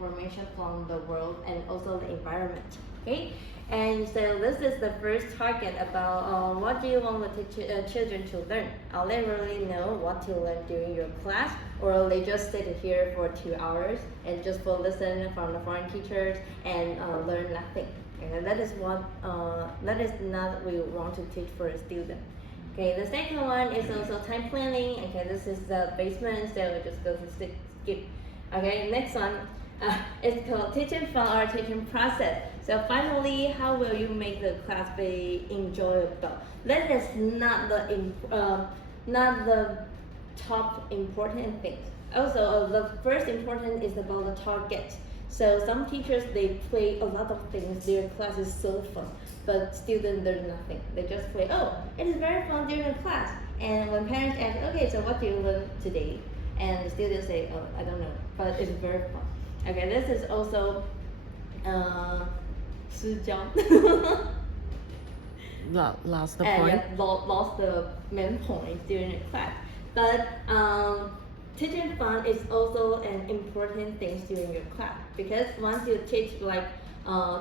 information from the world and also the environment. Okay, and so this is the first target about what do you want the children to learn. They really know what to learn during your class, or they just sit here for 2 hours and just for listen from the foreign teachers and learn nothing. And that is what that is not what we want to teach for a student. Okay, the second one is also time planning. Okay, this is the basement, so we just go to skip. Okay, next one is called teaching fun or teaching process. So finally, how will you make the class be enjoyable? That is not the top important thing. Also, the first important is about the target. So some teachers, they play a lot of things. Their class is so fun, but students learn nothing. They just play, oh, it is very fun during the class. And when parents ask, okay, so what do you learn today? And the students say, oh, I don't know, but it's very fun. Okay, this is also 失焦. Lost the point. Yeah, lost the main point during the class. But teaching fun is also an important thing during your class, because once you teach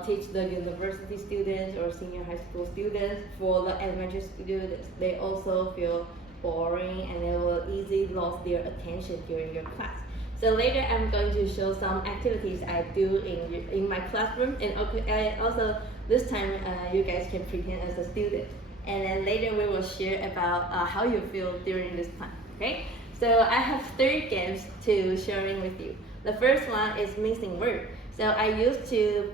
teach the university students or senior high school students, for the elementary students, they also feel boring and they will easily lose their attention during your class. So later I'm going to show some activities I do in my classroom, and also this time you guys can pretend as a student. And then later we will share about how you feel during this time. Okay? So I have 3 games to sharing with you. The first one is missing word. So I used to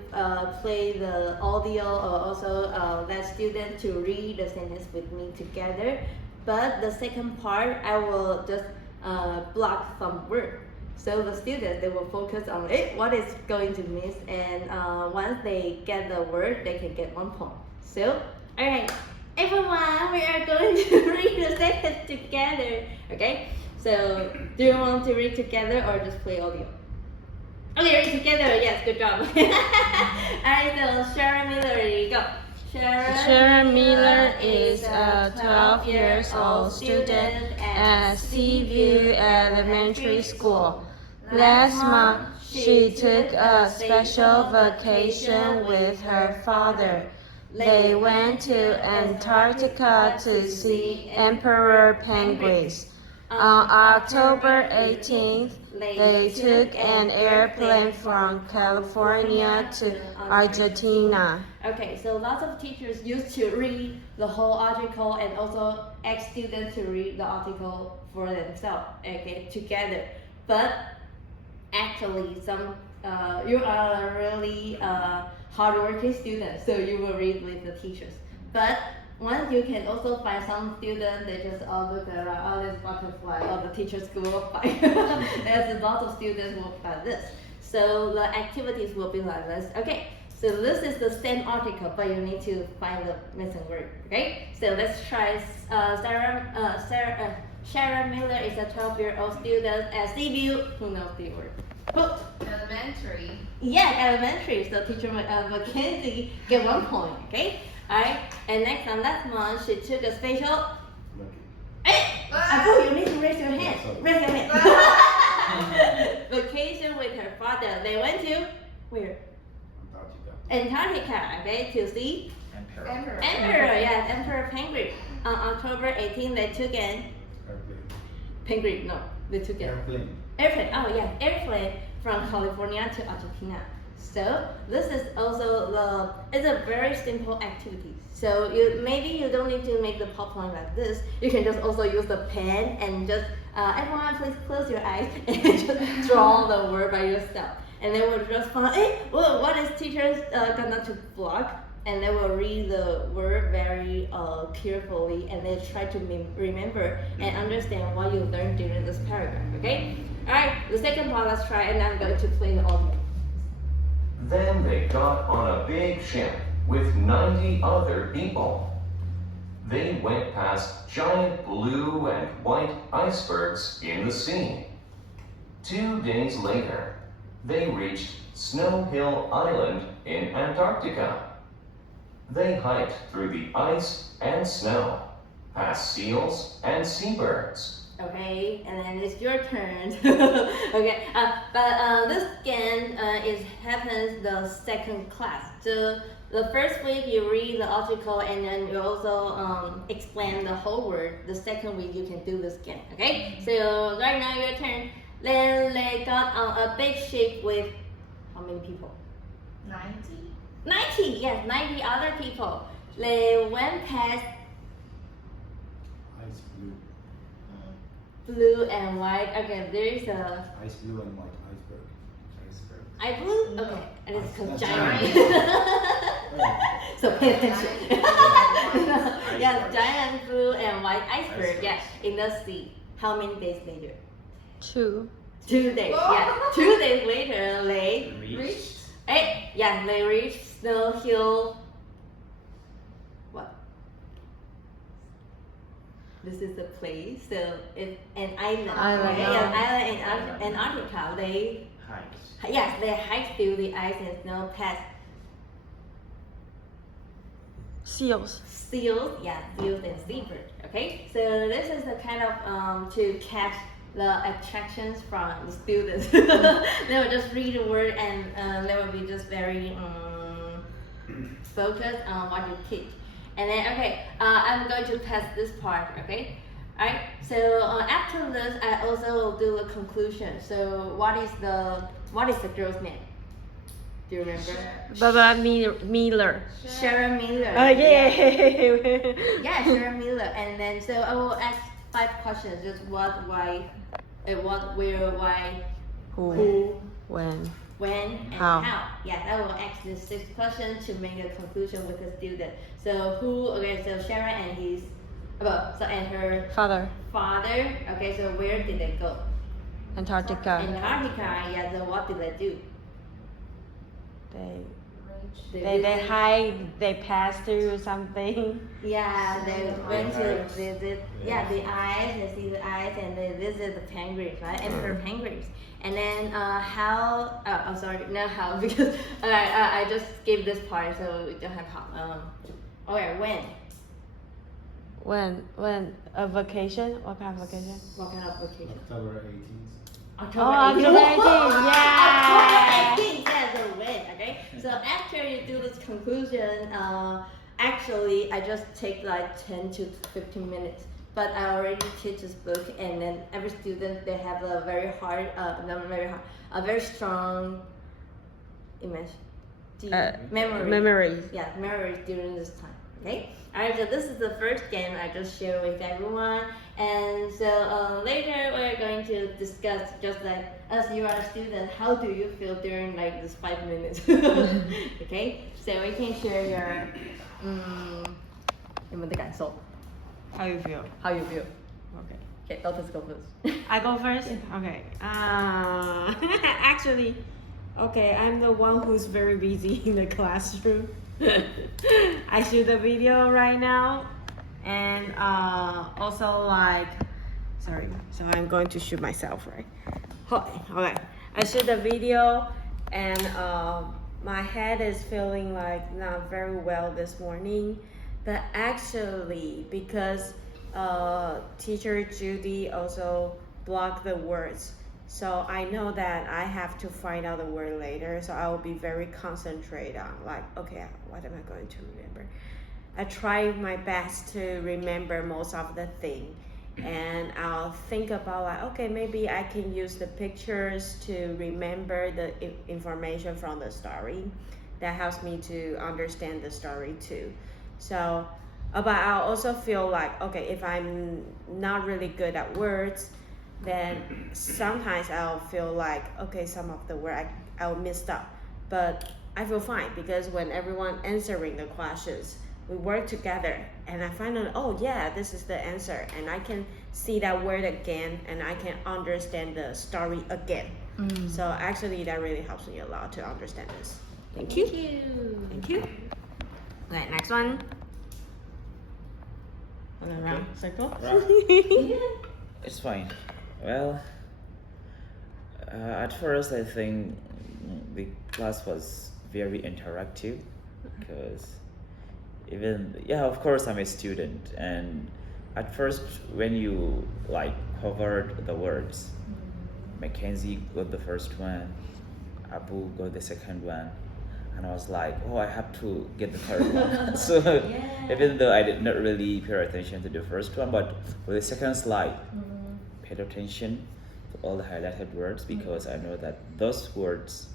play the audio, or also let students to read the sentence with me together. But the second part, I will just block some word. So the students, they will focus on what is going to miss, and once they get the word, they can get 1 point. So, alright, everyone, we are going to read the sentence together. Okay? So, do you want to read together or just play audio? Okay, read together. Yes, good job. Alright, so Sharon Miller, go. Sharon Miller is a 12 years old student at Seaview Elementary School. Last month, she took a special vacation with her father. They went to Antarctica to see emperor penguins. On October 18th, they took an airplane from California to Argentina. Okay, so lots of teachers used to read the whole article and also ask students to read the article for themselves, okay, together. But actually, you are a really hardworking student, so you will read with the teachers. But once you can also find some students, they just look around, oh, there's butterfly, the teachers go walk by. There's a lot of students walk by this. So the activities will be like this. Okay, so this is the same article, but you need to find the missing word. Okay, so let's try. Sharon Miller is a 12-year-old student at Seaview. Who knows the word? Elementary. Yeah, elementary. So teacher Mackenzie get 1 point. Okay. Alright, and next on last month, she took a special. Hey! I thought you need to raise your hand. Raise your hand. Vacation with her father. They went to where? Antarctica. Okay, to see Emperor. Yes, emperor penguin. On October 18th, they took an penguin. No, they took an airplane. Oh yeah, airplane from California to Argentina. So this is also it's a very simple activity. So maybe you don't need to make the PowerPoint like this. You can just also use the pen and just everyone please close your eyes and just draw the word by yourself. And they will just find, what is teachers gonna to block? And they will read the word very carefully, and they try to remember and understand what you learned during this paragraph. Okay? All right. The second part, let's try, and I'm going to play the audio. Then they got on a big ship with 90 other people. They went past giant blue and white icebergs in the sea. 2 days later, they reached Snow Hill Island in Antarctica. They hiked through the ice and snow, past seals and seabirds, Okay, and then it's your turn. Okay, but this game is happens the second class. So the first week you read the article and then you also explain the whole word. The second week you can do this game. Okay, so right now your turn. Then they got on a big ship with how many people? 90. 90. Yes, 90 other people. They went past Ice blue. blue and white. Okay, there is a Ice blue and white iceberg. Iceberg. I blue. Okay, and it's called That's giant. giant. So pay attention. Giant. Yeah, giant blue and white iceberg. Yeah, in the sea. How many days later? 2. 2 days. Yeah, 2 days later they Reached. yeah, they reached Snow Hill. What? This is a place. So it's an island. Island, Okay? yeah. Yeah, island in Antarctica. They yes, they hike through the ice and snow past Seals. seals, yeah, seals and seabird. Okay, so this is the kind of to catch the attractions from the students. They will just read the word and they will be just very focused on what you teach. And then okay, I'm going to pass this part. Okay, alright. So after this, I also will do a conclusion. So what is the girl's name? Do you remember? Baba Miller. Sharon Miller. Oh yeah. Yeah, Sharon Miller. And then so I will ask 5 questions. Just what, why, what, where, why, who, When. when, and How. how. Yeah, I will ask the 6 questions to make a conclusion with the student. So who? Okay, so Sharon and his, and her Father. father. Okay, so where did they go? Antarctica. Antarctica. Yeah. So what did they do? They hike. They pass through something. Yeah, they went to visit. Yeah, the ice. They see the ice, and they visit the penguins, right? Emperor penguins. And then how? Oh, sorry, not how because I just skipped this part, so we don't have how. Okay, when? When a vacation? What kind of vacation? What kind of vacation? October 18th. October Oh, 18th. October 18th, yeah. October 18th, yeah, the when, okay? So after you do this conclusion, actually I just take like 10 to 15 minutes. But I already teach this book, and then every student they have a very hard, not very hard, a very strong image, memory. Memories. Yeah, memories during this time. Okay. Alright, so this is the first game I just shared with everyone, and so later we're going to discuss just like as you are a student, how do you feel during like this 5 minutes? Okay, so we can share your 你们的感受 How you feel? how you feel. Okay. Okay, Lotus go first. I go first? Okay. Actually, okay, I'm the one who's very busy in the classroom. I shoot the video right now, and also like, sorry, so I'm going to shoot myself, right? Okay, I shoot the video, and my head is feeling like not very well this morning, but actually because teacher Judy also blocked the words. So I know that I have to find out the word later, so I will be very concentrated on like, okay, what am I going to remember? I try my best to remember most of the thing, and I'll think about like, okay, maybe I can use the pictures to remember the information from the story. That helps me to understand the story too. So, but I also feel like, okay, if I'm not really good at words, then sometimes I'll feel like, okay, some of the word I'll messed up, but I feel fine because when everyone answering the questions, we work together and I find out, oh yeah, this is the answer, and I can see that word again and I can understand the story again. So actually that really helps me a lot to understand this. Thank you. Thank you. Okay, next one. Around circle. It's fine. Well, at first I think the class was very interactive because of course I'm a student, and at first when you like covered the words. Mackenzie got the first one, Abu got the second one, and I was like, oh, I have to get the third one. So Yeah. even though I did not really pay attention to the first one, but for the second slide, paid attention to all the highlighted words because I know that those words,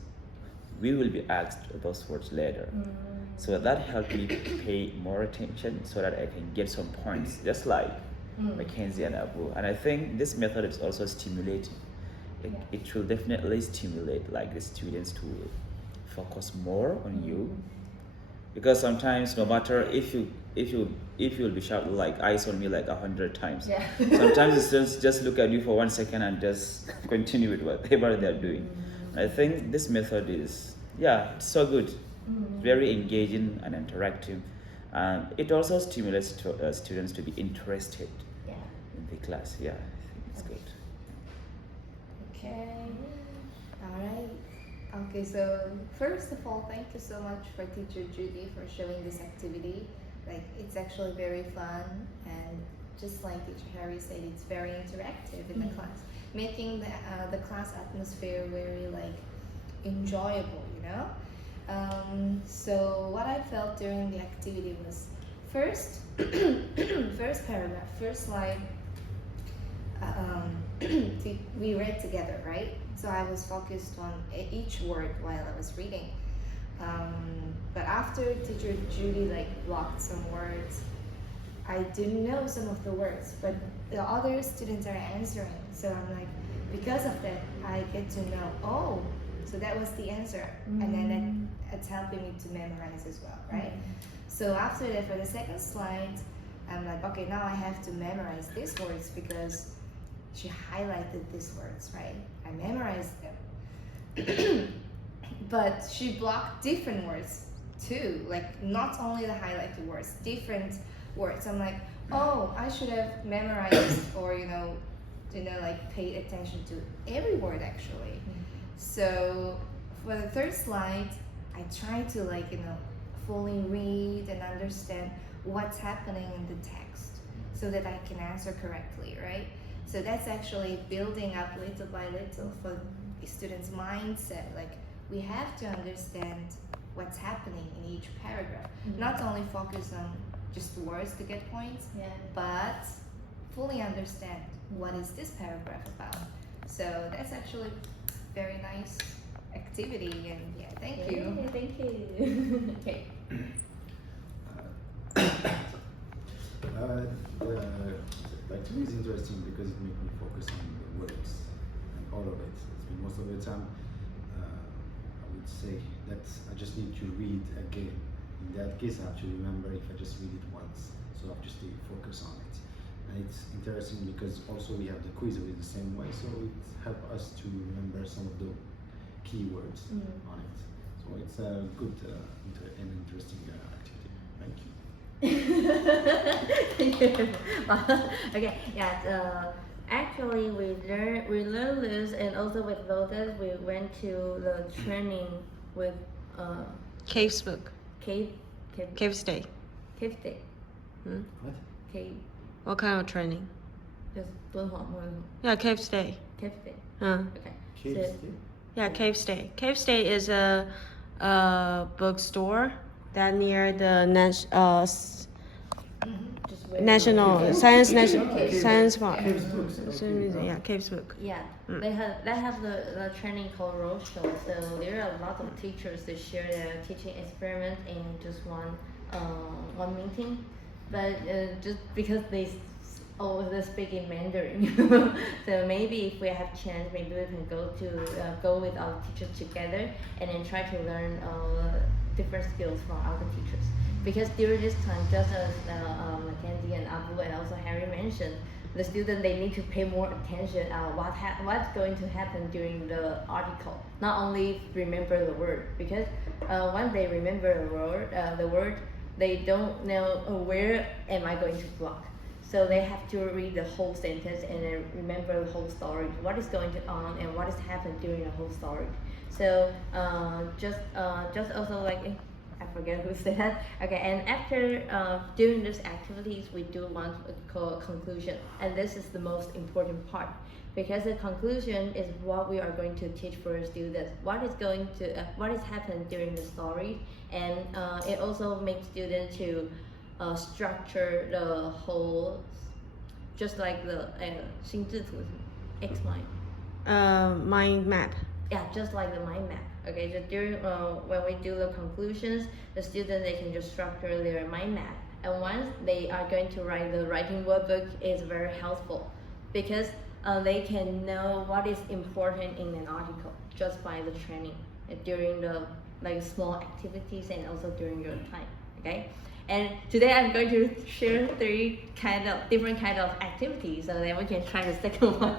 we will be asked those words later. So that helped me pay more attention so that I can get some points, just like Mackenzie and Abu. And I think this method is also stimulating. It will definitely stimulate like the students to focus more on you, because sometimes no matter if you'll be shouting like eyes on me like 100 times, Yeah. sometimes the students just look at you for 1 second and just continue with whatever they're doing. I think this method is it's so good, very engaging and interactive, and it also stimulates students to be interested in the class. I think it's good. Okay. All right. Okay, so first of all, thank you so much for Teacher Judy for showing this activity. Like, it's actually very fun, and just like Teacher Harry said, it's very interactive in the class, making the class atmosphere very like enjoyable, you know. So what I felt during the activity was first, first paragraph, first slide. We read together, right? So I was focused on each word while I was reading. But after Teacher Judy like blocked some words, I didn't know some of the words, but the other students are answering. So I'm like, because of that, I get to know, oh, so that was the answer. And then it's helping me to memorize as well, right? So after that, for the second slide, I'm like, okay, now I have to memorize these words because she highlighted these words, right? I memorized them. But she blocked different words too, like not only the highlighted words, different words. I'm like, oh, I should have memorized or like paid attention to every word actually. So for the third slide, I try to fully read and understand what's happening in the text so that I can answer correctly, right? So that's actually building up little by little for the student's mindset. Like, we have to understand what's happening in each paragraph. Not only focus on just words to get points, but fully understand what is this paragraph about. So that's actually very nice activity, and thank you. Thank you. Okay. Like, to me it's interesting because it makes me focus on the words and all of it. Most of the time, I would say that I just need to read again. In that case, I have to remember if I just read it once. So I have to stay focused on it. And it's interesting because also we have the quiz with the same way, so it helps us to remember some of the keywords on it. So it's a good and interesting activity. Thank you. Okay, actually we learned this, and also with Lotus we went to the training with Cave's book. cave Stay. stay. What? Cave, What kind of training? just Yeah, Cave Stay. cave stay. Okay. Kids? So- Yeah, Cave Stay. Cave Stay is a bookstore that near the just wait. National Science Caves. Science Park. Caves books, okay. Museum. Yeah, Cave's book. Yeah, they have the training called roadshow. So there are a lot of teachers that share their teaching experiment in just one meeting, but just because they always speak in Mandarin, so maybe if we have chance, maybe we can go with our teachers together and then try to learn different skills from other teachers. Because during this time, just as Mackenzie and Abu and also Harry mentioned, the students, they need to pay more attention on what's going to happen during the article. Not only remember the word, because once they remember the word, they don't know where am I going to block. So they have to read the whole sentence and then remember the whole story, what is going on and what has happened during the whole story. So just also like I forget who said that. Okay, and after doing these activities, we do one called conclusion, and this is the most important part because the conclusion is what we are going to teach for our students. What has happened during the story, and it also makes students to structure the whole, just like the 心智图 X mind. Mind map. Yeah, just like the mind map. Okay, so during when we do the conclusions, the students they can just structure their mind map, and once they are going to write the writing workbook, is very helpful because they can know what is important in an article just by the training during the like small activities and also during your time. Okay, and today I'm going to share three different kind of activities, so then we can try the second one.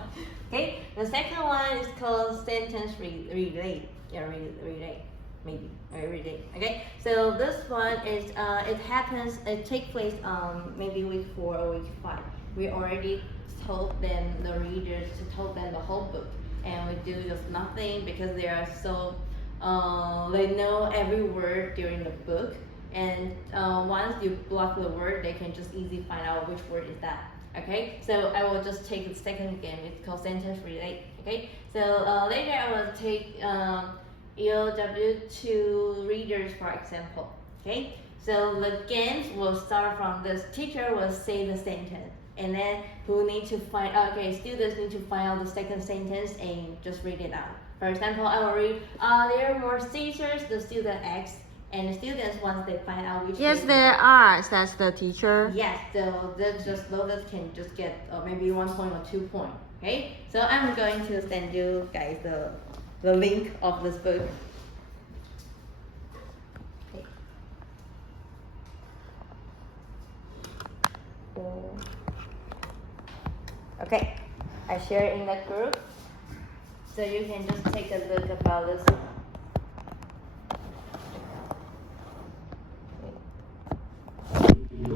Okay, the second one is called sentence relay. Yeah, relay, maybe relay. Okay, so this one is it takes place maybe week 4 or week 5. We already told them the readers told them the whole book, and we do just nothing because they are so they know every word during the book, and once you block the word, they can just easily find out which word is that. Okay, so I will just take the second game. It's called sentence relate. Okay, so later I will take EOW to readers, for example. Okay, so the games will start from this. Teacher will say the sentence, and then who need to find. Okay, students need to find out the second sentence and just read it out. For example, I will read. There are more scissors. The student asks. And the students, once they find out which Yes, there are, says the teacher. yes, so Lotus can just get maybe 1 point or 2 points. Okay, so I'm going to send you guys the link of this book. Okay, I share in the group, so you can just take a look about this.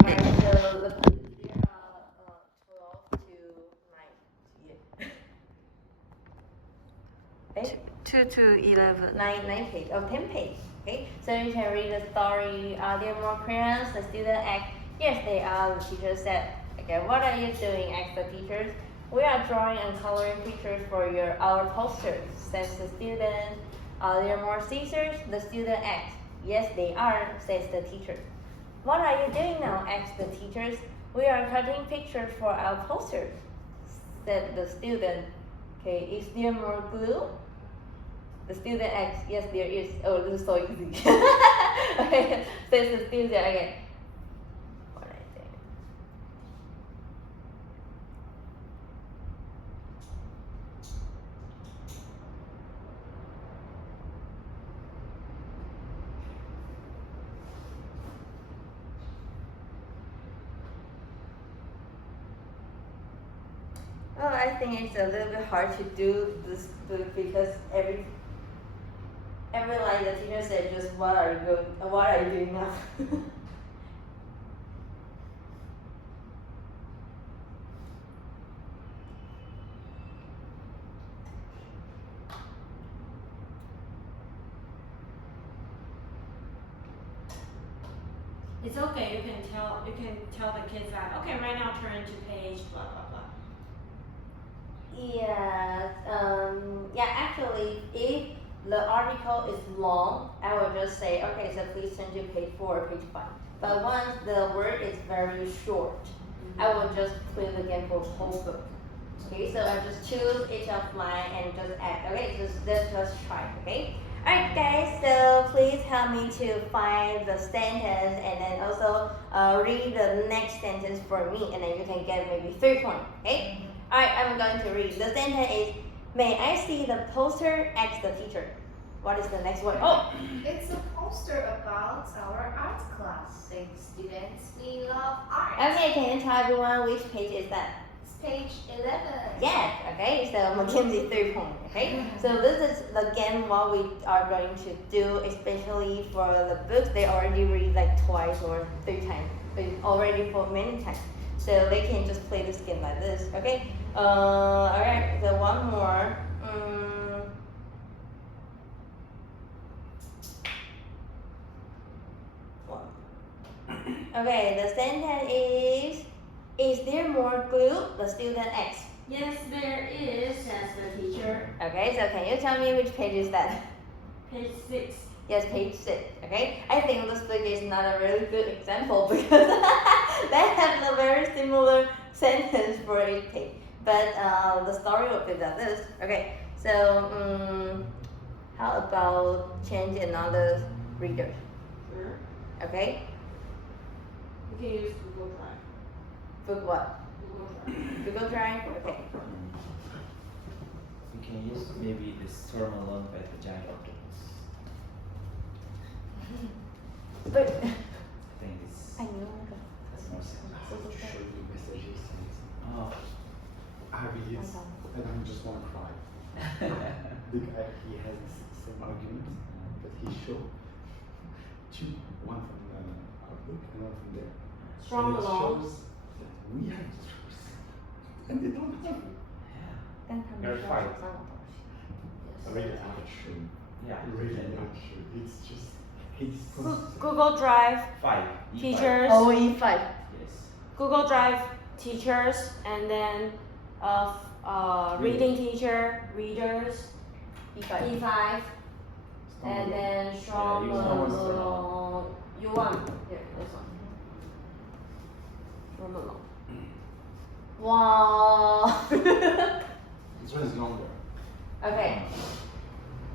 And so the there are 12 to 9. Okay. 2 to 11. 9 page or 10 page. Okay, so you can read the story. Are there more crayons? The student asked. Yes, they are. The teacher said. Okay, what are you doing? Asked the teachers. We are drawing and coloring pictures for our posters. Says the student. Are there more scissors? The student asked. Yes, they are. Says the teacher. What are you doing now? Asked the teachers. We are cutting pictures for our posters. Said the student. Okay, is there more glue? The student asks, yes, there is. Oh, this is so easy. Okay, says the student, okay. What I think. Well, I think it's a little bit hard to do this book because every line the teacher said just what are you doing now? It's okay. You can tell the kids that. Okay, right now turn to page blah blah blah. Yeah, actually, if the article is long, I will just say, okay, so please turn to page 4 or page 5. But once the word is very short, I will just play the game for whole book. Okay, so I just choose each of line and just add. Okay, let's just try. Okay. Alright, guys. So please help me to find the sentence and then also read the next sentence for me, and then you can get maybe 3 points. Okay. Alright, I'm going to read. The sentence is, may I see the poster? Asked the teacher. What is the next word? Oh! It's a poster about our art class. Say, students, we love art. Okay, can you tell everyone which page is that? It's page 11. Yes, okay, so Mackenzie 3 points, okay? So this is again what we are going to do, especially for the books they already read like twice or 3 times, already for many times. So they can just play this game like this, okay? Alright, so one more. Okay, the sentence is there more glue? The student asks. Yes, there is, says the teacher. Okay, so can you tell me which page is that? Page 6. Yes, page 6. Okay, I think this book is not a really good example because they have a very similar sentence for each page. But the story will be like this. Okay, so how about change another reader? Sure. Okay, You can use Google Drive. book what? Google Drive. Google Drive. Okay. You can use maybe the Storm Alone by the Giant Octopus. But I think it's I know. that's more simple. I have to show you messages. Oh. I read it and I just want to cry. The guy, he has the same argument that he showed two, one from our book and one from there. Strong And it alone. shows that we have the truth and they don't have it.但他们 You're 说 fine. 手上的东西。 Really not true. Yeah. Really not true. It's just, it's Google Drive, 5. E5. teachers. Oh, E5. Yes. Google Drive, teachers, and then reading teacher, readers, E5. E5, and then strong Yeah, U1. Yeah, this one. Strong alone. Wow. This one is longer. Okay.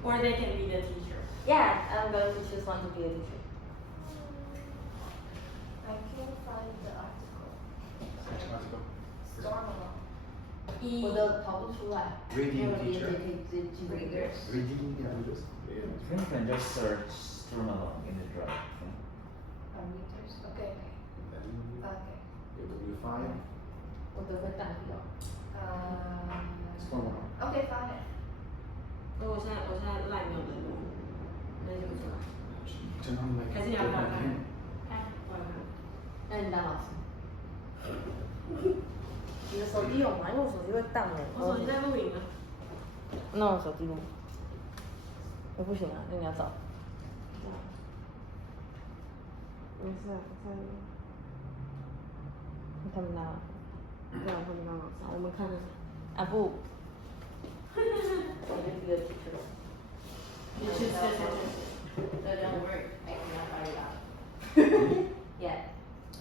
Or they can be the teacher. Yeah, I'm going to choose one to be a teacher. I can't find the article. Which article? Storm alone. E. 我的跑不出来。 Reading teacher. Readers. Reading, yeah, readers. I think you can just search Storm Alone in the drive. Meters. Okay, okay. Then Okay. W5, 我的会淡掉。 Storm Alone. Okay, found it. 我现在赖没有在录，那就不出来。 Turn on like 还是你要 turn 看 on 看 him.？我来看。那你当老师。你的手机有吗？因为我手机会荡哎。我手机在录影呢。那我手机录。我不行啊，那你要找。没事，我在录。他们拿。对啊，他们刚好我们看看。啊不。我就比个提示。You choose the sentence. That don't work. I cannot find it out. Yeah.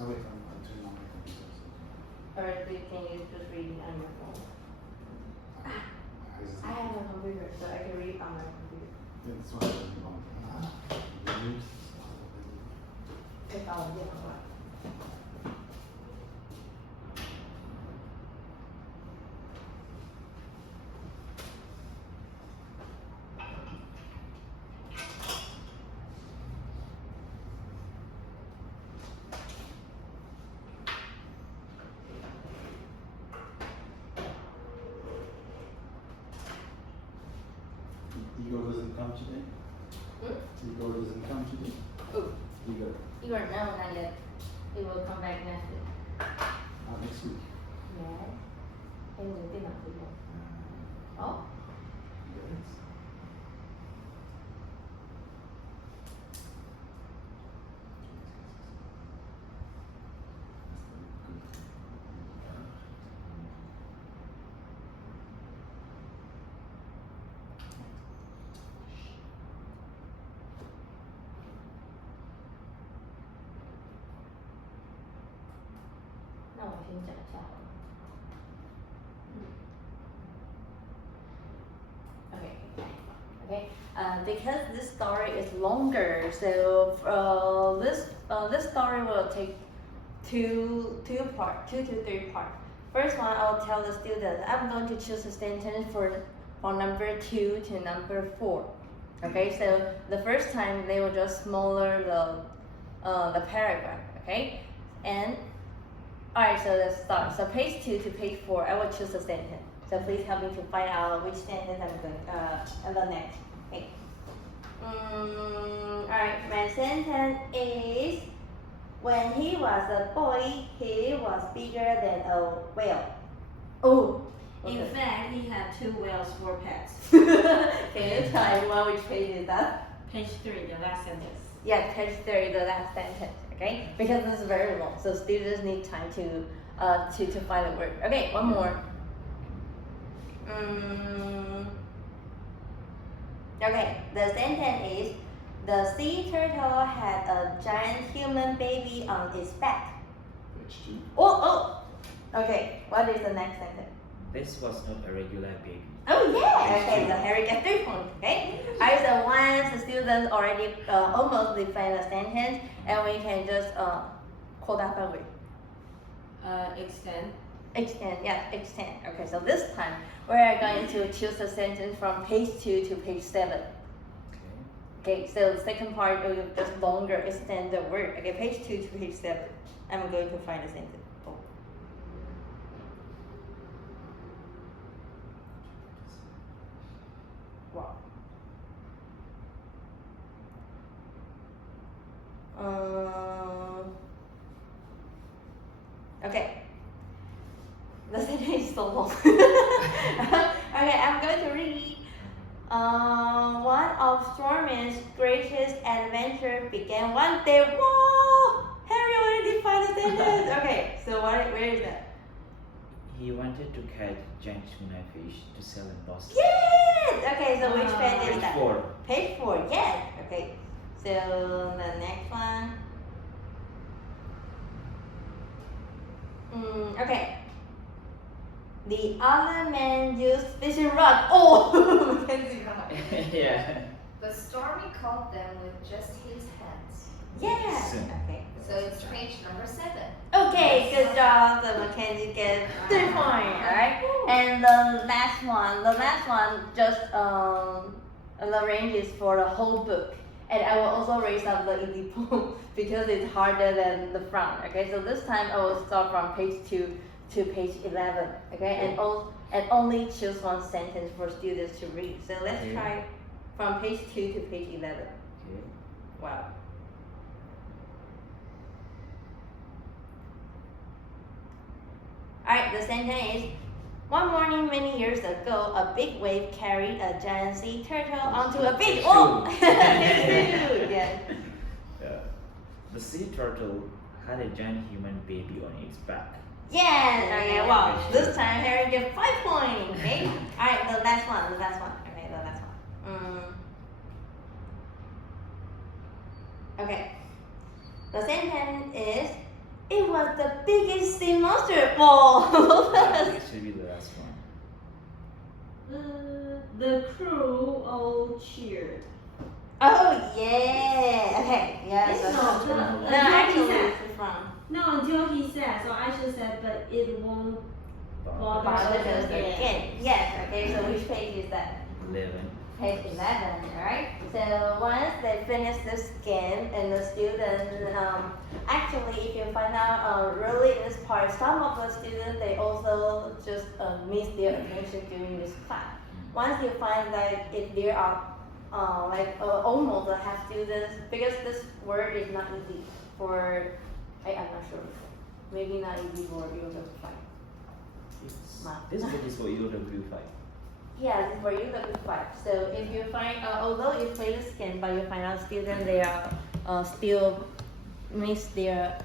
Oh wait, I'm turning on my computer. So. Or can you just read it on your phone? I have a computer, so I can read on my computer. Yeah, that's what I'm turning on. Reading. 可以把我电脑过来。Igor doesn't come today? Igor doesn't come today? Oh, Igor. you are no, not yet. It will come back next week. Next week. Yeah. 还有你的电脑不用。哦。 Yes. Okay. Because this story is longer, so this story will take two to three parts. First one, I will tell the students I'm going to choose a sentence for number 2 to number 4. Okay, so the first time they will just smaller the paragraph. Okay, and alright, so let's start. So page 2 to page 4, I will choose a sentence. So please help me to find out which sentence I'm going and the next. Okay. Alright, my sentence is when he was a boy, he was bigger than a whale. Oh. In fact, he had 2 whales for pets. Can you tell everyone which page is that? Page 3, the last sentence. Yeah, page 3, the last sentence. okay? Because this is very long, so students need time to find the word. Okay, one more. Okay, the sentence is the sea turtle had a giant human baby on its back. Page 2. Oh. Okay, what is the next sentence? This was not a regular baby. Oh yeah. Okay, so Harry gets 3 points. Okay. Alright, so once the students already almost define the sentence, and we can just call that way. Extend. Extend, yes, extend. Okay, so this time we are going to choose a sentence from page 2 to page 7. Okay. Okay, so the second part will just longer extend the word. Okay, page 2 to page 7. I'm going to find the sentence. Oh. Wow. Okay. The sentence is so long. Okay, I'm going to read. One of Stormy's greatest adventures began one day. Whoa! Harry already defined the sentence. Okay, so where is that? He wanted to catch giant tuna fish to sell in Boston. Yes! Okay, so which page is Page that? 4. Page 4, yes. Okay, so the next one. Okay. The other man used fishing rod. Oh, Mackenzie. Yeah. But Stormy caught them with just his hands. Yes. Sim. Okay. So it's page number 7. Okay, good job. So Mackenzie gets 3 points. Alright. And the last one just the range is for the whole book. And I will also raise up the easy poem because it's harder than the front. Okay, so this time I will start from page 2 to page 11. Okay, and only choose one sentence for students to read. So let's Okay. try from page 2 to page 11. Okay. Wow. Alright, the sentence is one morning many years ago, a big wave carried a giant sea turtle onto a big Page oh! two. Yes. Yeah. The sea turtle had a giant human baby on its back. Yes. Okay. Wow. Page This two. time Harry gets 5 points. Okay. Alright, the last one. Okay, the last one. Okay. The sentence is it was the biggest sea monster. Whoa. That should be the last one. The crew all cheered. Oh yeah. Okay. Yes. It's not. No, Until actually, he said. it's from No, until he said. So I should said, but it won't bother Bother us us again. Yes. Okay. So which page is that? 11. Page 11. Alright. So once they finish this game, and the students, actually, if you find out really in this part, some of the students they also just miss their attention during this class. Once you find that if there are almost a half students, because this word is not easy for, I'm not sure, maybe not easy for you to find. This book is for EOW5. Yeah, this is for you level 5. So if you find, although you play the game, but you find out students they are still miss their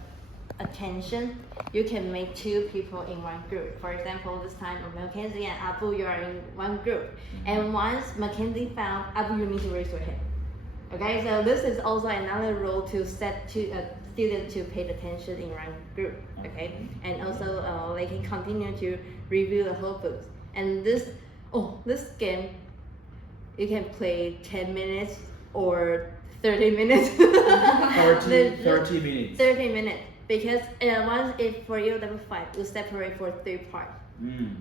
attention, you can make 2 people in one group. For example, this time Mackenzie and Abu, you are in one group. And once Mackenzie found Abu, you need to raise your hand. Okay, so this is also another rule to set to students to pay attention in one group. Okay, and also they can continue to review the whole book. And this game, you can play 10 minutes or 30 minutes. 30 minutes. 30 minutes. Because once it for you level 5, you separate for 3 parts.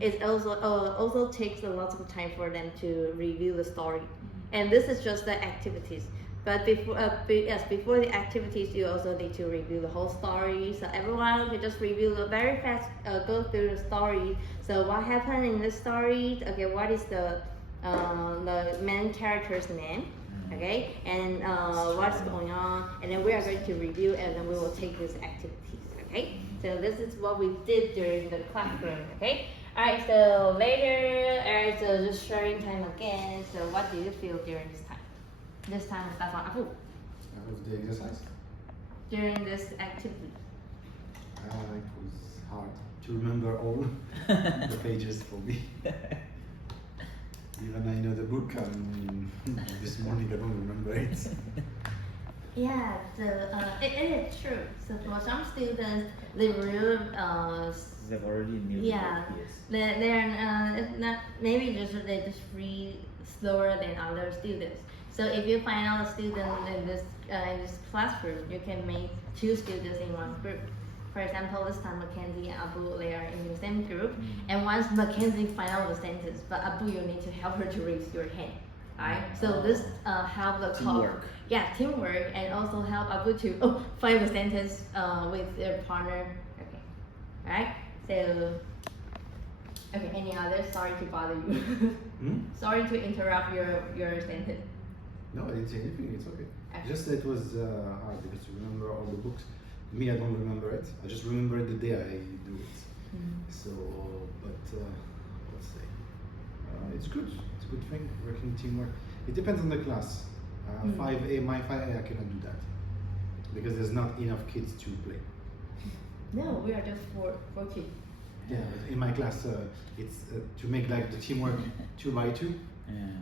It also takes a lot of time for them to review the story. And this is just the activities. But before the activities, you also need to review the whole story. So everyone can just review the very fast, go through the story. So what happened in the story? Okay, what is the main character's name? Okay, and what's going on? And then we are going to review, and then we will take these activities. Okay, so this is what we did during the classroom. Okay. Alright, so later, alright, so just sharing time again. So what do you feel during this time? This time we start from Abu. With the exercise. during this activity? It was hard to remember all the pages for me. Even I know the book, this morning I don't remember it. Yeah, so it is true. So for some students, they really They've already knew the yeah, book, yes. they're it's not maybe just they just read slower than other students. So if you find out a student in this classroom, you can make two students in one group. For example, this time Mackenzie and Abu they are in the same group, and once Mackenzie find out the sentence, but Abu you need to help her to raise your hand. Alright, so this help the Teamwork. Yeah, teamwork, and also help Abu to find the sentence with their partner. Okay, alright. So, okay, any other? Sorry to bother you. Sorry to interrupt your sentence. No, I didn't say anything, it's okay. Okay. Just that it was hard because to remember all the books. Me, I don't remember it. I just remember the day I do it. So, but let's say, it's good. It's a good thing, working teamwork. It depends on the class. 5A, my 5A, I cannot do that. Because there's not enough kids to play. No, we are just four kids. Yeah, but in my class, it's to make like the teamwork 2 by 2.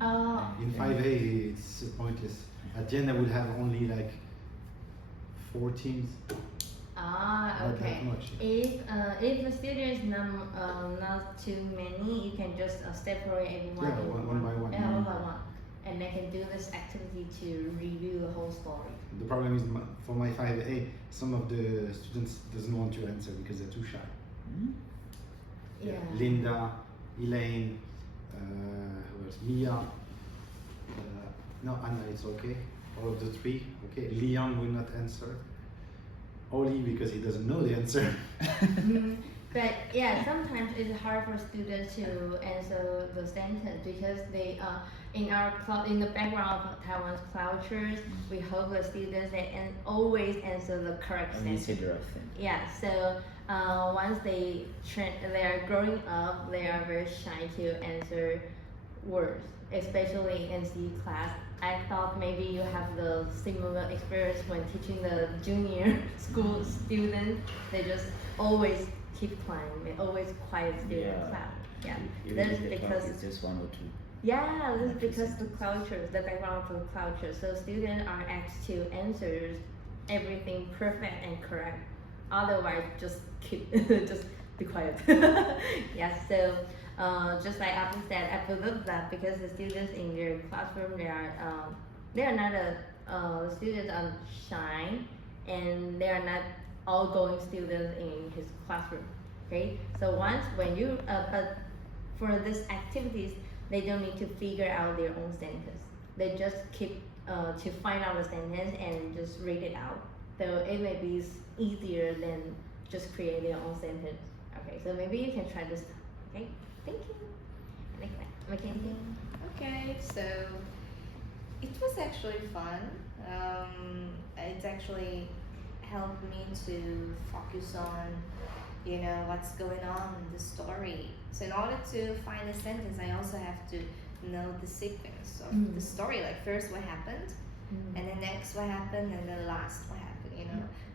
Oh. In 5A, it's pointless. At the end, I will have only like 4 teams. Ah, Not okay. that much. If the student is not too many, you can just separate everyone. Yeah, one by one. Yeah, one by one, and they can do this activity to review the whole story. The problem is for my 5A, some of the students doesn't want to answer because they're too shy. Yeah. Linda, Elaine, who else? Mia. No, Anna, it's okay. All of the 3, okay. Leon will not answer. Oli because he doesn't know the answer. But yeah, sometimes it's hard for students to answer the sentence because they in the background of Taiwan's cultures, we hope the students they always answer the correct Only say sentence. the right thing. Yeah, so once they are growing up, they are very shy to answer words, especially in C class. I thought maybe you have the similar experience when teaching the junior school students. They just always keep quiet. They always quiet student Yeah. class. Yeah, Even that's if the because class is just 1 or 2. yeah, this is because the culture, the background of the culture. So students are asked to answer everything perfect and correct. Otherwise, just keep just be quiet. Yeah. So just like Abu said, I believe that because the students in their classroom they are not the students are shy and they are not outgoing students in his classroom. Okay. So once when you but for these activities, they don't need to figure out their own sentence. They just keep to find out the sentence and just read it out. So it may be easier than just create their own sentence. Okay, so maybe you can try this. Okay, thank you. Mackenzie. Okay, so it was actually fun. It actually helped me to focus on, what's going on in the story. So in order to find a sentence, I also have to know the sequence of the story. Like first what happened, and then next what happened, and then last what happened.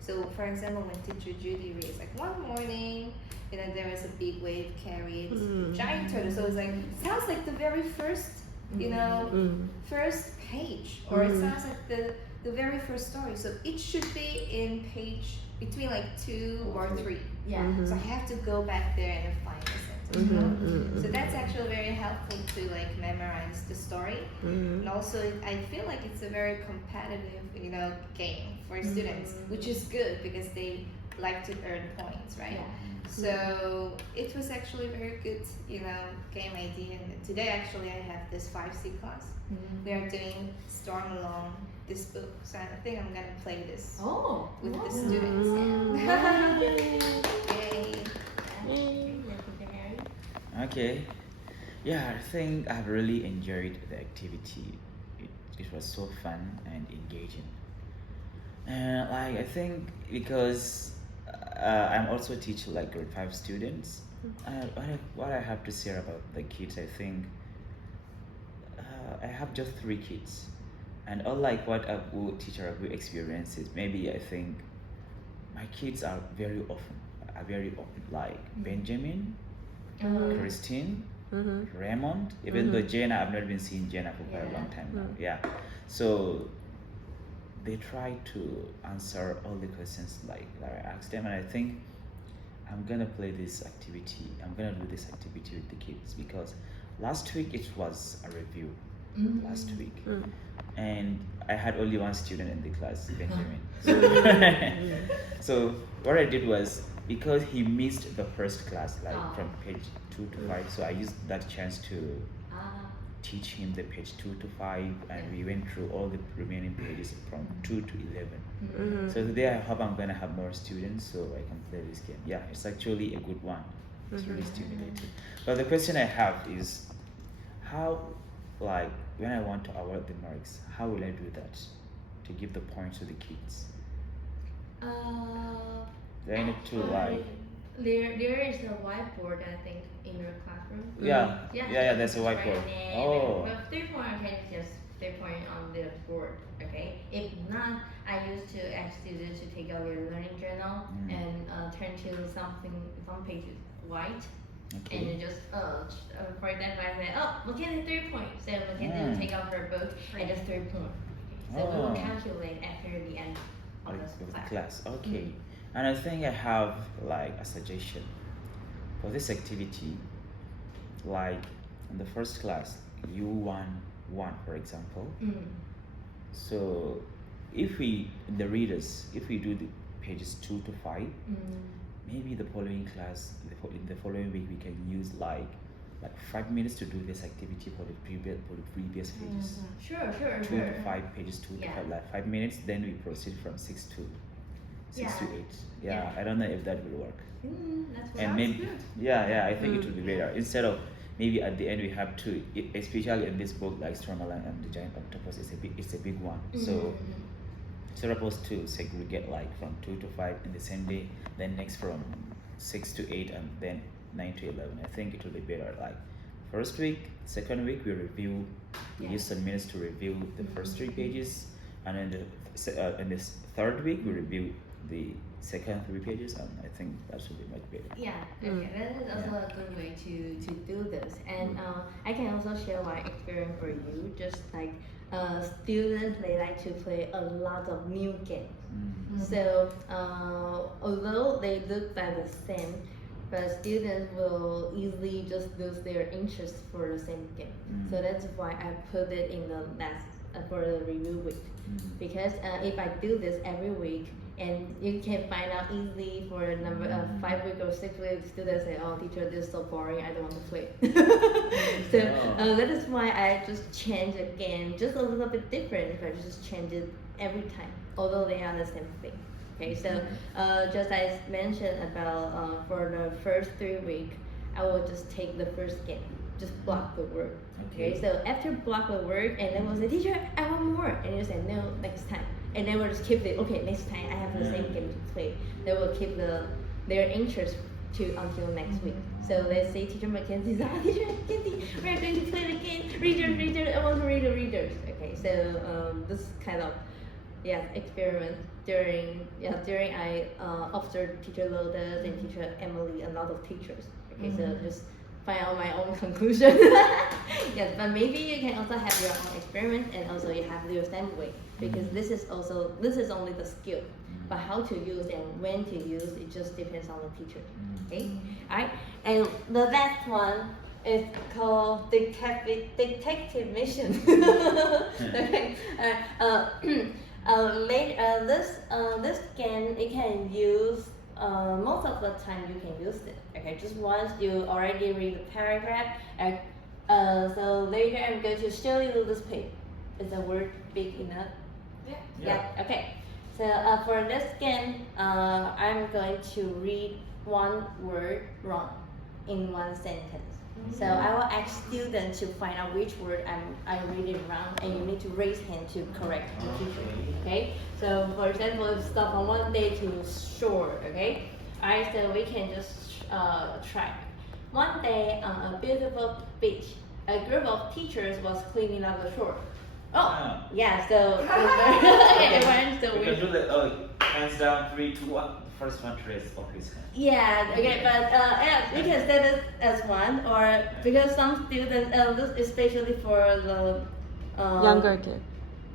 So for example, when teacher Judy reads like one morning, there was a big wave carried a giant turtle. So it's like sounds like the very first, first page, or it sounds like the very first story. So it should be in page between like 2 or 3. Yeah. So I have to go back there and find the sentence. So that's actually very helpful to like memorize the story. And also I feel like it's a very competitive, game for students, which is good because they like to earn points, right? Yeah. So it was actually very good, game idea. And today actually I have this 5C class. We are doing Storm Along this book. So I think I'm gonna play this with the students. Yay. Okay. Yeah, I think I've really enjoyed the activity. It was so fun and engaging. And I think because I'm also a teacher like grade 5 students, what I have to say about the kids, I think I have just 3 kids. And unlike what teacher Abu experiences, maybe I think my kids are very open, like Benjamin, Christine, Raymond. Even though Jenna, I've not been seeing Jenna for quite a long time now. Yeah, so they try to answer all the questions like that I asked them, and I think I'm gonna play this activity. I'm gonna do this activity with the kids because last week it was a review. Last week, and I had only one student in the class, Benjamin. So what I did was, because he missed the first class, like from page 2 to 5, so I used that chance to teach him the page 2 to 5, and we went through all the remaining pages from 2 to 11. So today I hope I'm gonna have more students so I can play this game. Yeah, it's actually a good one. It's really stimulating. But the question I have is, how, like, when I want to award the marks, how will I do that to give the points to the kids? Do I need to, like, there is a whiteboard, I think, in your classroom. Yeah, there's a whiteboard. Oh. But 3 point, okay, just 3 point on the board, okay? If not, I used to ask students to take out your learning journal and turn to some pages white. Okay. And you just, for example, I say, oh, Mackenzie 3 points. So Mackenzie will take out her book and just 3 points. So we will calculate after the end of the class. Okay. And I think I have like a suggestion for this activity. Like in the first class, U1, for example. So if we, in the readers, if we do the pages 2 to 5, maybe the following class, in the following week, we can use like 5 minutes to do this activity for the previous pages. Sure. 2 to 5 pages, 2 to 5, like 5 minutes. Then we proceed from 6 to 8. Yeah, I don't know if that will work. That's good. I think it will be better. Instead of maybe at the end we have to, especially in this book like Stromalan and the Giant Octopus, it's a big one. So supposed to segregate like from 2 to 5 in the same day, then next from 6 to 8, and then 9 to 11. I think it will be better. Like first week, second week we use some minutes to review the first 3 pages, and then in this third week we review the second 3 pages, and I think that should be much better. That is also a good way to do this. And I can also share my experience for you. Just like students, they like to play a lot of new games. So although they look like the same, but students will easily just lose their interest for the same game. So that's why I put it in the last for the review week. Because if I do this every week, and you can find out easily for a number of 5 weeks or 6 weeks, students say, oh teacher, this is so boring, I don't want to play. So that is why I just change again, just a little bit different, but just change it every time, although they are the same thing. Okay, so just as mentioned about for the first 3 weeks, I will just take the first game, just block the word. Okay, so after block the word, and then we'll say, teacher, I want more, and you say no, next time. And then we'll just keep it. Okay, next time I have the same game to play. They will keep their interest until next week. So let's say Teacher Mackenzie says, Teacher Mackenzie, we are going to play the game. Readers, I want to read the readers. Okay, so this kind of experiment during I observed Teacher Lotus and Teacher Emily, a lot of teachers. Okay, so just find out my own conclusion. Yes, but maybe you can also have your own experiment, and also you have your same way, because this is only the skill, but how to use and when to use, it just depends on the teacher. Okay, alright. And the last one is called detective mission. Okay. This game, it can use. Most of the time you can use it. Okay, just once you already read the paragraph, so later I'm going to show you this page. Is the word big enough? Yeah. Okay. So for this game, I'm going to read one word wrong in one sentence. So I will ask students to find out which word I read it wrong, and you need to raise hand to correct the teacher. Okay. So for example, stop on one day to shore. Okay. Alright. So we can just try. One day on a beautiful beach, a group of teachers was cleaning up the shore. Oh, yeah. So everyone, so we can do the counts down 3, 2, 1. The first one to raise up his hand. Yeah, okay, but yeah, you can set it as one, or because some students, this especially for the Younger kid.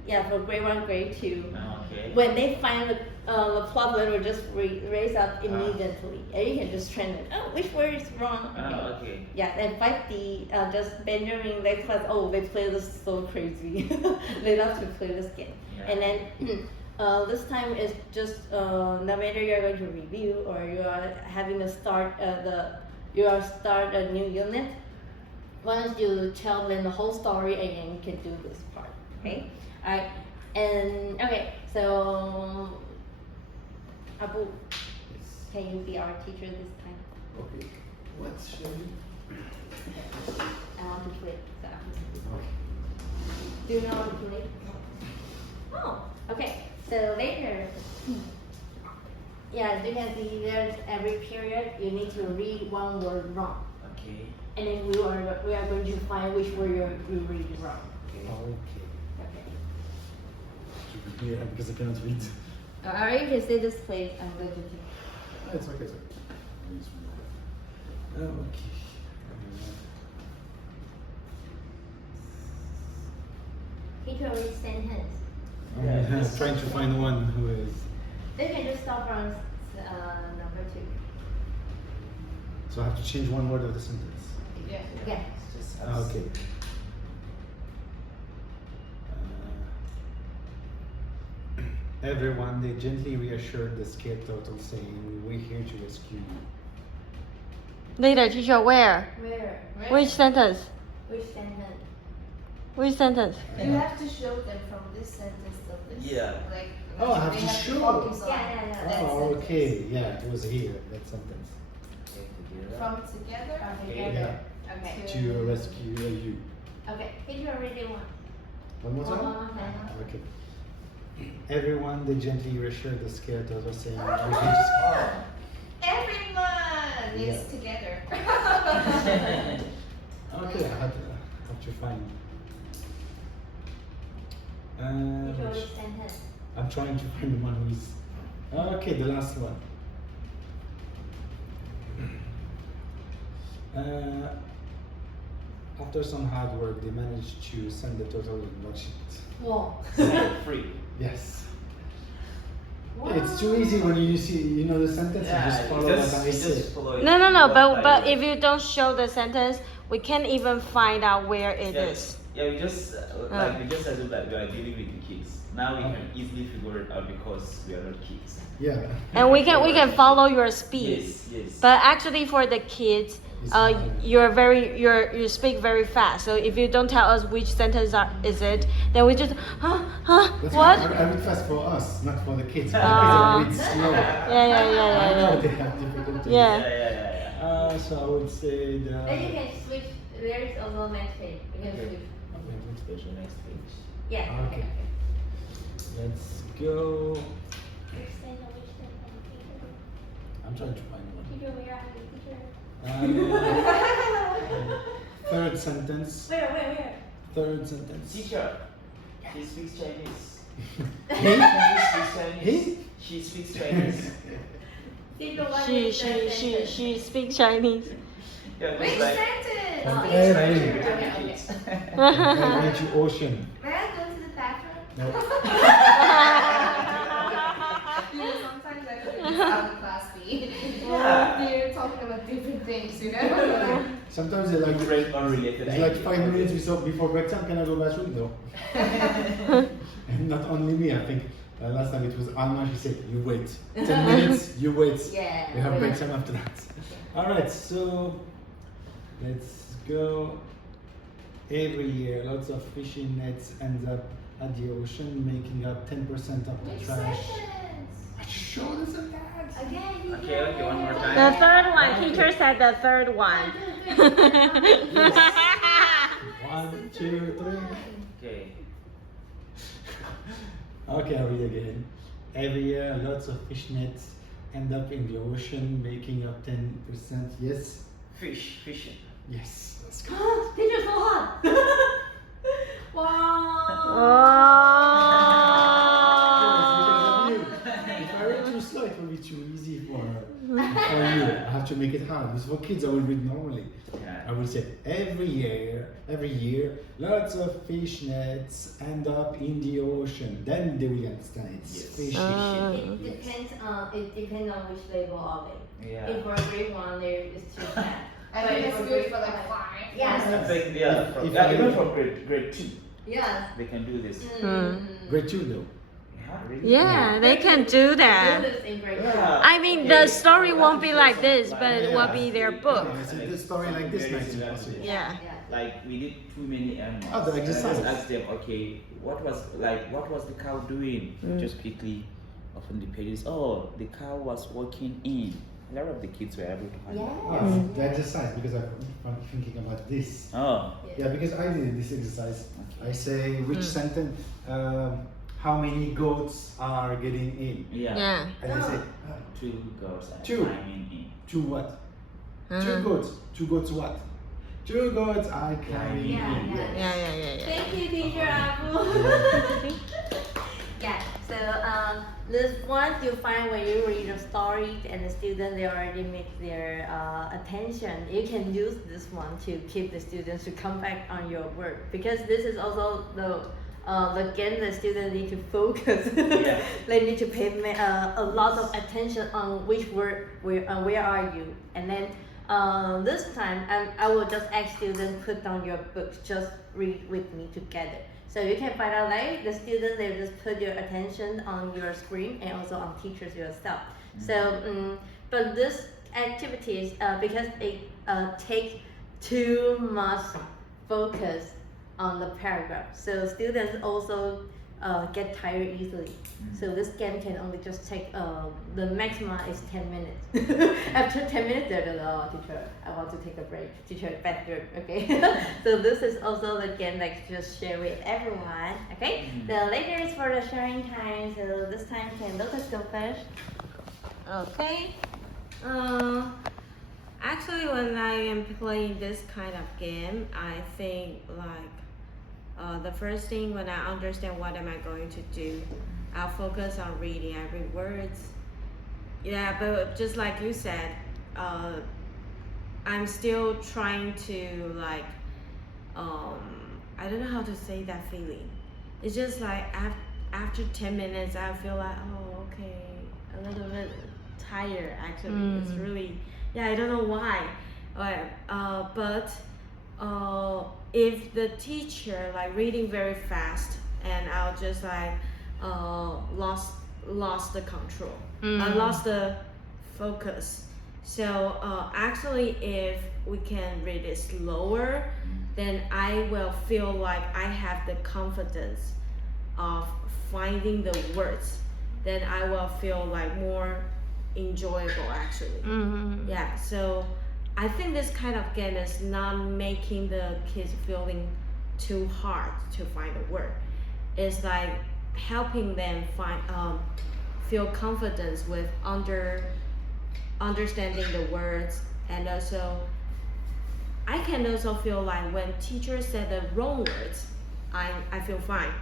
yeah, for grade 1, grade 2, Okay. when they find the problem, will just raise up immediately, and you can just train it. Oh, which word is wrong? Okay. Yeah, and 5D, just Benjamin, they class, oh, they play this so crazy. They love to play this game. Yeah. And then this time is just no matter you're going to review or you are having to start start a new unit. Once you tell them the whole story, again, you can do this part. Okay. Alright. And okay, so Abu, Yes. can you be our teacher this time? Okay. What shall we? I want to play. So. Okay. Do you know how to play? Oh, okay. So later, yeah, you can see there's every period you need to read one word wrong, Okay. and then we are going to find which word you read wrong. Okay. Okay. Okay. Yeah, because I cannot read. Alright, you can see this place. I'm going to take. It's okay, it's okay. I just remember. Okay. Teacher, which sentence? I'm trying to find one who is. You can just start from number 2. So I have to change one word of the sentence. Yeah. Yeah. Just Okay. Everyone, they gently reassured the scared turtle, saying, "We're here to rescue you." Later, teacher, where? Where? Which sentence? Which sentence? Which sentence? You have to show them from this sentence to this. Yeah. Like, Oh, I have they to have show. focus on Yeah. that Oh, sentence. okay. Yeah, it was here, that sentence. Okay, together. From together. Okay. Yeah, Okay. to rescue you. Okay. Teacher, read one. One more time? One more time. Okay. Everyone, they gently reassured the scared turtle, saying, "We're here to Everyone is Yeah. together. Okay, I have to find. Teacher, which sentence? I'm trying to find the one who is. Okay, the last one. After some hard work, they managed to send the turtle in one sheet. Whoa. Free. Yes. It's too easy when you see, you know the sentence, you just follow what I say. follow it. No, What but I- if you don't show the sentence, we can't even find out where it yeah, is. Yeah, we just we just assume that we are dealing with the kids. Now we can easily figure it out because we are not kids. Yeah. And we can follow your speed. Yes. But actually, for the kids, you speak very fast. So if you don't tell us which sentence is it, then we just That's what? why I read fast for us, not for the kids. Because Ah. I read slow. Yeah. I know they have difficulty. Yeah. So I would say the. Then you can switch. There is also next page. You can Okay. switch. Okay, next page. Next page. Yeah. Okay. Let's go. Which sentence? Which sentence? I'm trying to find one. Teacher, where are you? Teacher. Third sentence. Where? Third sentence. Teacher, she speaks Chinese. He? She speaks Chinese. He? She speaks Chinese. Teacher, what is the sentence? She speaks Chinese. Yeah, Which just like sentence? Oh, Every. Okay. Every to ocean. May I go to the bathroom? No. You know, sometimes I go to the sound class B. Yeah. They're talking about different things, you know? Sometimes they're like, Great unrelated. it's like 5 minutes before break time. Can I go bathroom? No. And not only me, I think last time it was Alma. She said, "You wait. 10 minutes. You wait. Yeah. We have break time after that." All right. So let's go. Every year, lots of fishing nets end up at the ocean, making up 10% of the Which trash. sentence? I showed us that. Again. Okay, one more time. The third one. Teacher said the third one. 1, 2, 3. Okay. Okay, I'll read again. Every year, lots of fish nets end up in the ocean, making up 10%. Yes? Fishing. Yes. Let's go. Teacher, so hot. Wow. Oh. If I were to it will be too easy for you. I have to make it hard. Because for kids, I will read normally. Yeah. I will say every year, lots of fish nets end up in the ocean. Then they will understand it's Yes. fish. It depends on which level of it. Yeah. If for grade 1 there is too bad. I think it's good for like 5. Yes. I think yeah, If yeah, you- even from grade 2, Yes. they can do this. Grade 2 though. Yeah, really? Yeah, they can do that. Do this in grade 2. Yeah. I mean, the story won't be like this, but it will be their book. Yeah, it's a story like this Very makes it similar to possible. this. Yeah. Like we did too many animals. Oh, the And I just exercise. asked them, okay, what was the cow doing? Just quickly open the pages. Oh, the cow was walking in. A lot of the kids were able to find Yeah. that. Ah, the exercise, because I'm thinking about this. Oh, Yeah, because I did this exercise. Okay. I say which sentence, how many goats are getting in, yeah. Yeah. and I say 2 goats and Two. climbing in. two what? Uh-huh. Two goats. Two goats what? Two goats are climbing Yeah, in. yeah. Yeah. Thank you, teacher Abu. Yeah, so this one you find when you read a story and the student they already make their attention. You can use this one to keep the students to come back on your work, because this is also again the student need to focus. Yeah. They need to pay a lot of attention on which word where are you, and then this time I will just ask students put down your books, just read with me together. So you can find out like the students they just put your attention on your screen and also on teachers yourself. So but this activities because it takes too much focus on the paragraph, so students also get tired easily. So this game can only just take the maximum is 10 minutes. After 10 minutes, they're like, oh, teacher, I want to take a break. Teacher, better, okay? So this is also the game that just share with everyone, okay? The later is for the sharing time, so this time can Lotus go first. Okay. Actually, when I am playing this kind of game, I think like the first thing when I understand what am I going to do, I'll focus on reading every words. Yeah, but just like you said, I'm still trying to like I don't know how to say that feeling. It's just like after 10 minutes, I feel like oh okay, a little bit tired actually. It's really I don't know why. But if the teacher like reading very fast and I'll just like lost the control, I lost the focus. So actually if we can read it slower, then I will feel like I have the confidence of finding the words, then I will feel like more enjoyable actually. Yeah, so I think this kind of game is not making the kids feeling too hard to find a word. It's like helping them feel confidence with understanding the words, and also I can also feel like when teachers said the wrong words, I feel fine.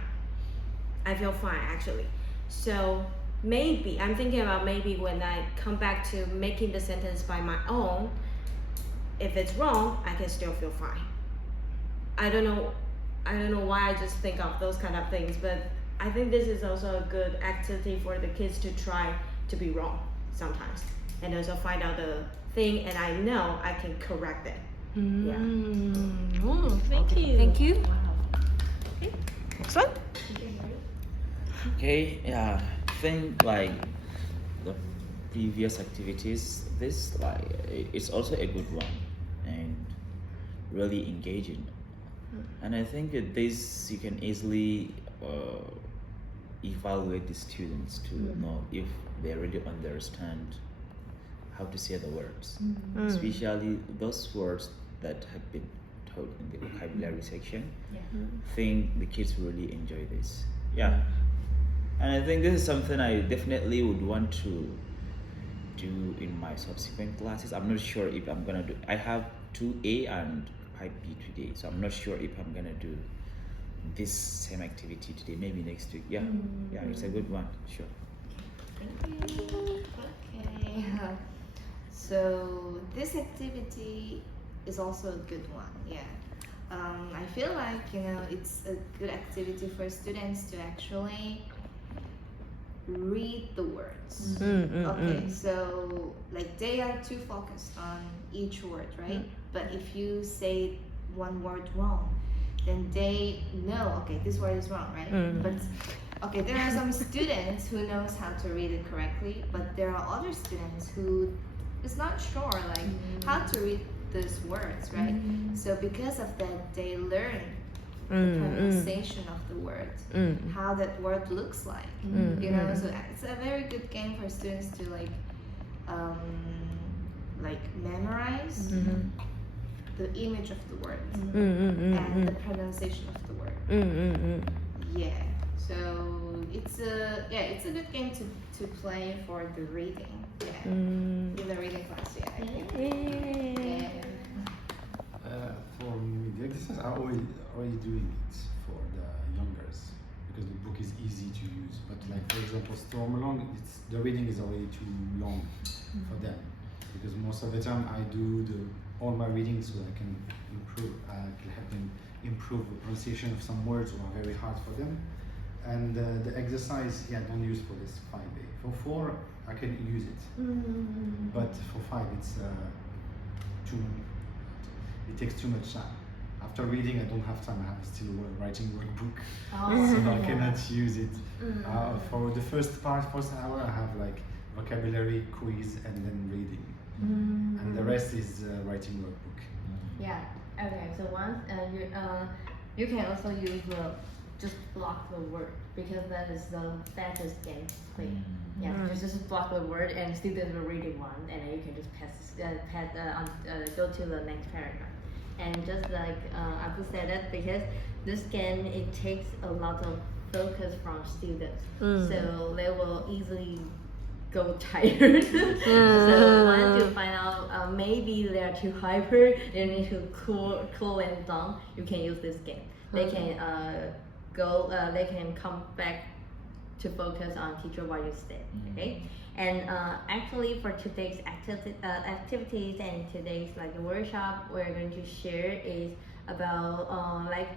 I feel fine actually. So maybe I'm thinking about maybe when I come back to making the sentence by my own, if it's wrong, I can still feel fine. I don't know why I just think of those kind of things, but I think this is also a good activity for the kids to try to be wrong sometimes, and also find out the thing, and I know I can correct it. Yeah. Oh, thank you. Thank you. Okay. Next one. Okay, yeah, I think like the previous activities, this like it's also a good one and really engaging. And I think that this you can easily evaluate the students to know if they really understand how to say the words, especially those words that have been taught in the vocabulary section. I think the kids really enjoy this. Yeah. And I think this is something I definitely would want to do in my subsequent classes. I'm not sure if I'm gonna do. I have 2A and 5B today, so I'm not sure if I'm gonna do this same activity today. Maybe next week. Yeah, yeah, it's a good one. Sure. Thank you. Okay. So this activity is also a good one. Yeah. I feel like it's a good activity for students to actually read the words. Okay, so like they are too focused on each word, right? But if you say one word wrong, then they know, okay, this word is wrong, right? But okay, there are some students who knows how to read it correctly, but there are other students who is not sure like how to read those words, right? So because of that, they learn the pronunciation of the word, how that word looks like. So it's a very good game for students to like memorize the image of the word and the pronunciation of the word. Yeah. So it's a good game to play for the reading. Yeah. In the reading class. Yeah. For me, the exercise I already doing it for the youngers because the book is easy to use. But like for example, Storm Along, the reading is already too long for them because most of the time I do all my reading so I can help them improve the pronunciation of some words or are very hard for them. And the exercise, don't use for this 5A. For 4, I can use it, but for 5, it's it takes too much time. After reading, I don't have time. I have still a writing workbook, so I cannot use it. For the first hour, I have like vocabulary quiz and then reading, and the rest is writing workbook. Yeah. Okay. So once you can also use just block the word because that is the fastest game to play. Yeah, just block the word and students will read it one, and then you can just go to the next paragraph. And just like Abu said that because this game it takes a lot of focus from students, so they will easily go tired. So once you find out maybe they are too hyper, they need to cool them down. You can use this game. They can they can come back to focus on teacher what you said. Okay, and actually for today's activities and today's like workshop, we're going to share is about like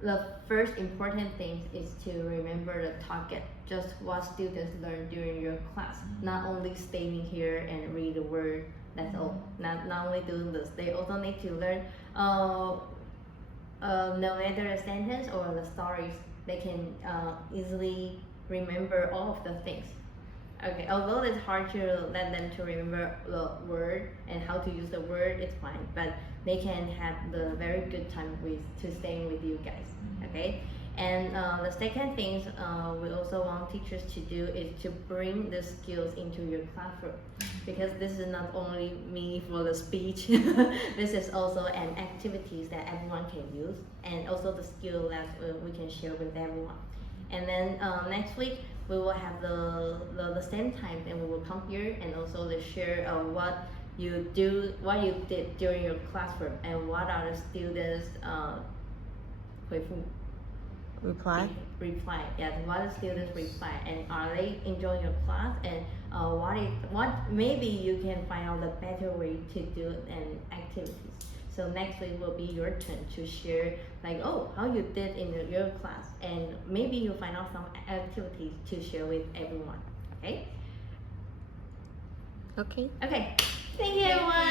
the first important thing is to remember the target, just what students learn during your class. Not only staying here and read the word, that's all. Not only doing this, they also need to learn no matter the sentence or the stories, they can easily remember all of the things. Okay, although it's hard to let them to remember the word and how to use the word, it's fine. But they can have the very good time to staying with you guys. Okay, and the second thing we also want teachers to do is to bring the skills into your classroom, because this is not only me for the speech. This is also an activities that everyone can use, and also the skill that we can share with everyone. And then next week we will have the same time, and we will come here and also to share what you did during your classroom, and what are the students reply. Yes, what the students reply, and are they enjoying your class, and what maybe you can find out the better way to do an activities. So next week will be your turn to share like how you did in your class, and maybe you find out some activities to share with everyone. Okay. Thank you everyone.